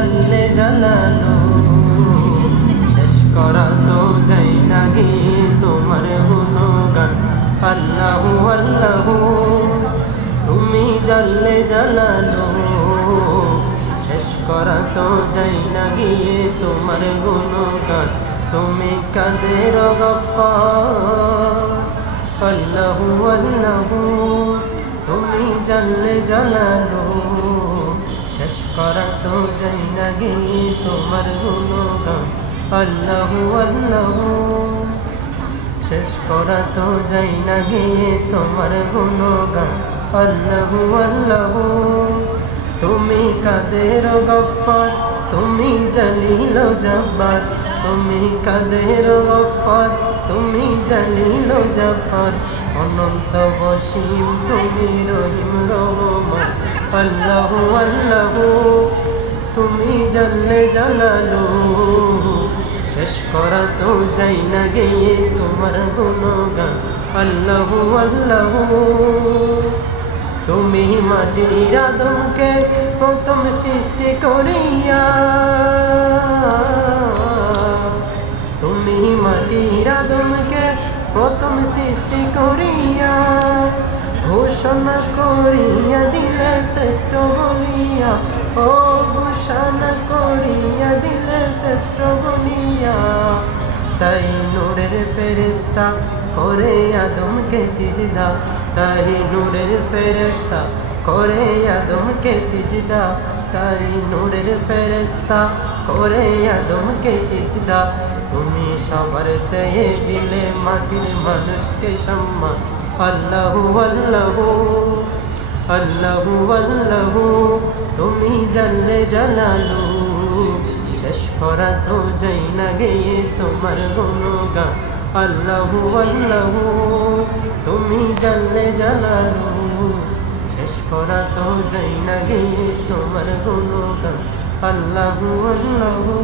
জানলে জালালো শেষ করা তো যাই না গিয়ে তোমার গুণগান আল্লাহু আল্লাহু তুমি জানলে জালালো শেষ করা তো যাই না গিয়ে তোমার গুণগান তুমি কাদের গফফার আল্লাহু আল্লাহু তুমি জানলে জালালো শেষ করা তো যাই না গিয়ে তোমার গুণগান আল্লাহু আল্লাহু শেষ করা তো যাই না গিয়ে তোমার গুণগান আল্লাহু আল্লাহু তুমি কাদের গফফার তুমি জলিল জব্বার তুমি কাদের গফফার তুমি জলিল জব্বার অনন্ত অসীম তুমি রহিম রহমান আল্লাহু আল্লাহু তুমি জানলে জালালো শেষ করা তো যাই না গিয়ে তোমার গুণগান আল্লাহু আল্লাহু তুমি মাটির আদমকে প্রথম সৃষ্টি করিয়া তুমি মাটির আদমকে প্রথম সৃষ্টি করিয়া ঘোষণা করিয়া দিলে শ্রেষ্ঠ বলিয়া ও ঘোষণা করিয়া দিলে শ্রেষ্ঠ বলিয়া তাই নূরের ফেরেশতা করে আদমকে সিজদা তাই নূরের ফেরেশতা করে আদমকে সিজদা তাই নূরের ফেরেশতা করে আদমকে সিজদা তুমি সবার চেয়ে দিলে মাটির মানুষকে সম্মান আল্লাহু আল্লাহু আল্লাহু আল্লাহু তুমি জানলে জালালো শেষ করা তো যাই না গিয়ে তোমার গুণগান আল্লাহু আল্লাহু তুমি জানলে জালালো শেষ করা তো যাই না গিয়ে তোমার গুণগান আল্লাহু আল্লাহু